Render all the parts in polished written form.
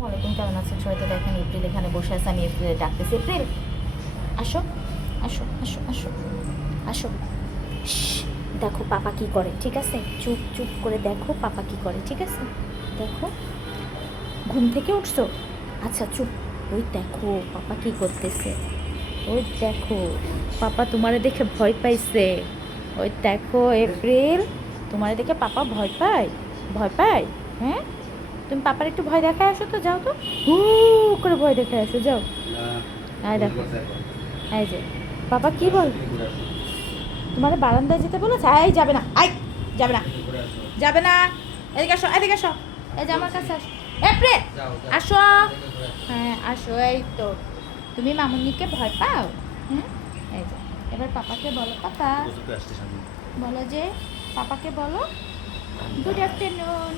ওয়ালাইকুম, কেমন আছেন সবাই? তো দেখেন এপ্রিল এখানে বসে আছে, আমি এপ্রিলে ডাকতেছি। এপ্রিল আসো, আসো, আসো, আসো, আসো। শ্শ্, দেখো পাপা কি করে, ঠিক আছে? চুপ চুপ করে দেখো পাপা কি করে, ঠিক আছে? দেখো, ঘুম থেকে উঠছো? আচ্ছা চুপ। ওই দেখো পাপা কি করতেছে। ওই দেখো পাপা তোমারে দেখে ভয় পাইছে। ওই দেখো এপ্রিল, তোমারে দেখে পাপা ভয় পায়। ভয় পায়? হ্যাঁ, তুমি পাপার একটু ভয় দেখায় আসো তো, যাও তো। হু করে ভয় দেখায় আসো, যাও। আয় দেখো, এই যে পাপা কি বল, তোমার বারান্দায় যেতে বলেছে? এই যাবে না, আই যাবে না, যাবে না। এদিকে আসো, এদিকে আসো, এই যে আমার কাছে আসো। এপ্রিল আসো। হ্যাঁ আসো। এই তো তুমি মামুনিকে ভয় পাও? হুম, এই যে এবার পাপাকে বলো, পাপা বলো, যে পাপাকে বলো গুড আফটারনুন।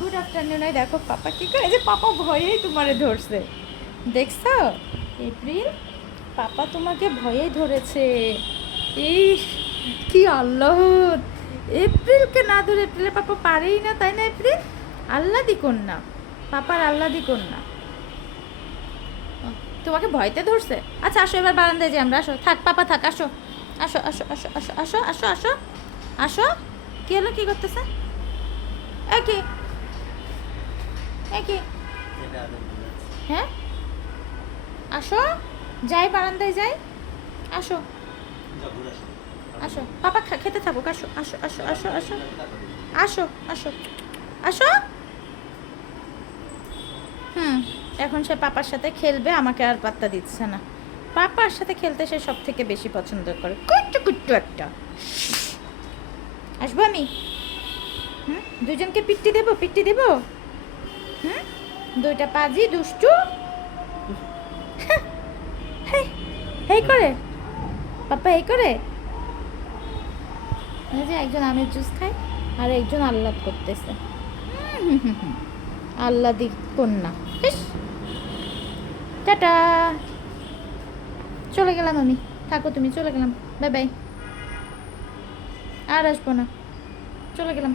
Good afternoon. এই দেখো পাপা কি করে, এই যে পাপা ভয়েই তোমারে ধরছে, দেখছো এপ্রিল? পাপা তোমাকে ভয়েই ধরেছে। ইস, কি আল্লাহ! এপ্রিলকে না ধরে এপ্রিলের পাপা পারেই না, তাই না এপ্রিল? আল্লাদি কন্যা, পাপার আল্লাদি কন্যা। তোমাকে ভয়তে ধরছে? আচ্ছা আসো, এবার বারান্দায় যে আমরা, আসো, থাক পাপা থাক, আসো, আসো, আসো, আসো, আসো, আসো, আসো, আসো, আসো। কি হলো, কি করতেছে? একই একই, হ্যাঁ আসো, যাই বারান্দায় যাই, আসো, আসো পাপা খেতে থাকুক, আসো, আসো, আসো, আসো, আসো, আসো, আসো, আসো। হুম, এখন সে পাপার সাথে খেলবে, আমাকে আর পাত্তা দিচ্ছে না। পাপার সাথে খেলতে সে সব থেকে বেশি পছন্দ করে, কুট্টু কুট্টু একটা। আসবো আমি? হুম, দুজনকে পিট্টি দেবো, পিট্টি দেবো। হুম, দুইটা পাজি দুষ্টু। এই করে পাপা, এই করে। এই যে একজন আমের জুস খায় আর একজন আহ্লাদ করতেছে। আহ্লাদি কন্যা। ইস, টাটা, চলে গেলাম আমি। থাকো তুমি, চলে গেলাম, বাই বাই। আর আসবো না, চলে গেলাম।